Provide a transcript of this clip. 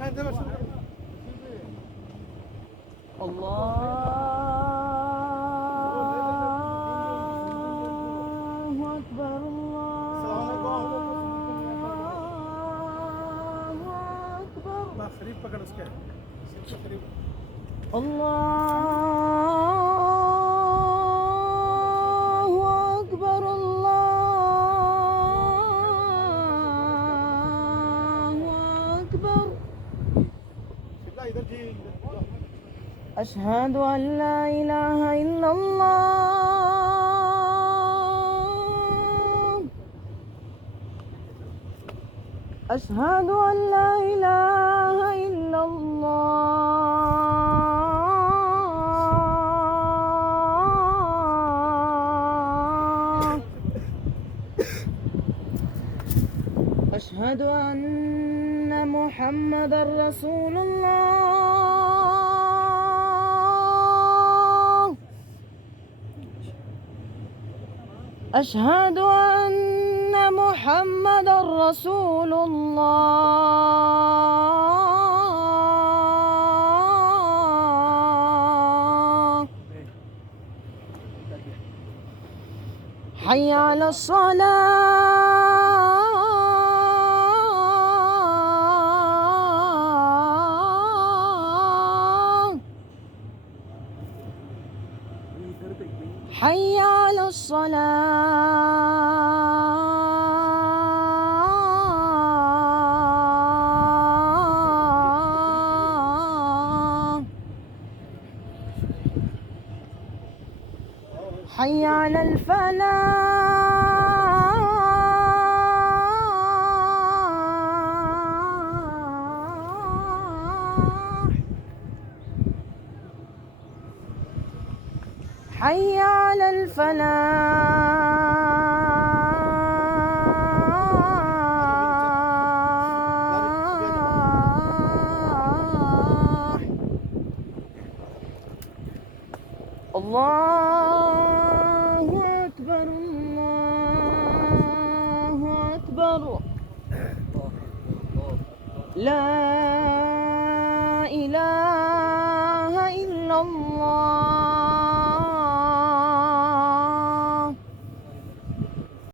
أكبر الله أكبر الله أكبر. أشهد أن لا إله إلا الله. أشهد أن لا إله إلا الله. أشهد أن محمدًا رسول الله. أشهد أن محمدًا رسول الله. حي على الصلاة. حي على الصلاة. حي على الفلاح. حي على الفلاح. الله أكبر الله أكبر. لا